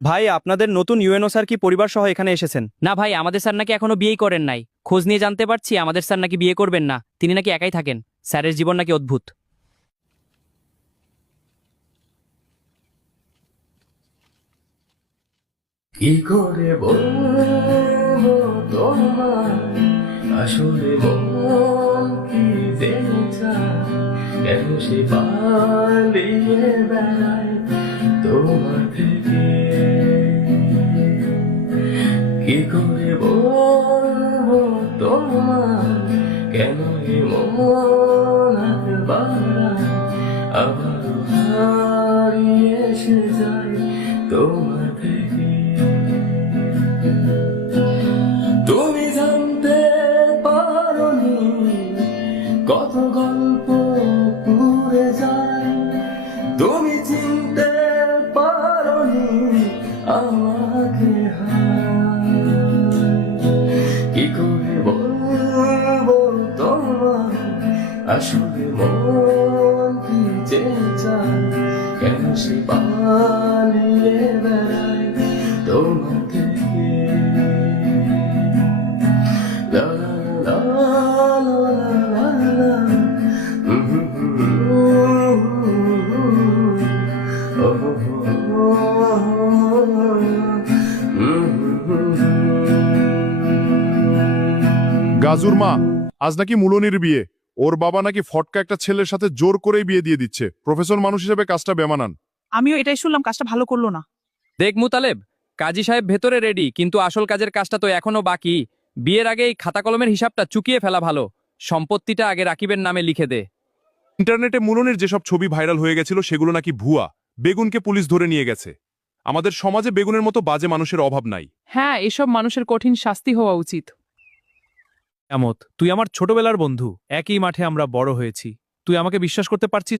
ভাই, আপনাদের নতুন ইউএনও স্যার কি পরিবার সহ এখানে এসেছেন? না ভাই, আমাদের স্যার নাকি এখনো বিয়েই করেন নাই। খোঁজ নিয়ে জানতে পারছি আমাদের স্যার নাকি বিয়ে করবেন না, তিনি নাকি একাই থাকেন। স্যারের জীবন নাকি অদ্ভুত। কি করে বলবো তোমার আসলে মন কি যে চায়, কেন সে পালিয়ে বেড়ায় তোমার থেকে। কি করে বলবো তোমার কেন এ মন হাত বাড়ায়, আবার হারিয়ে এসে যায় তোমার থেকে। তুমি জানতে পারোনি কত গল্প পুড়ে যায়, তুমি চিনতে পারোনি আমাকে কি করে বলবো তোমার আসলে মন কি যে চায়, কেন সে পালিয়ে বেড়ায় তোমার থেকে। La la la la la la. গাজুর মা, আজ নাকি মুলনির বিয়ে। ওর বাবা নাকি ফটকা একটা ছেলের সাথে জোর করেই বিয়ে দিয়ে দিচ্ছে। প্রফেসর মানুষ হিসেবে কাজটা বেমানান। আমিও এটাই শুনলাম, কাজটা ভালো করলো না। দেখ মুতালেব, কাজী সাহেব ভেতরে রেডি, কিন্তু আসল কাজের কাজটা তো এখনো বাকি। বিয়ের আগে এই খাতা কলমের হিসাবটা চুকিয়ে ফেলা ভালো। সম্পত্তিটা আগে রাকিবের নামে লিখে দে। ইন্টারনেটে মুলনির যেসব ছবি ভাইরাল হয়ে গেছিল সেগুলো নাকি ভুয়া। বেগুনকে পুলিশ ধরে নিয়ে গেছে। আমাদের সমাজে বেগুনের মতো বাজে মানুষের অভাব নাই। হ্যাঁ, এসব মানুষের কঠিন শাস্তি হওয়া উচিত। আমত, তুই আমার ছোটবেলার বন্ধু, একই মাঠে আমরা বড় হয়েছি। তুই আমাকে বিশ্বাস করতে পারছিস?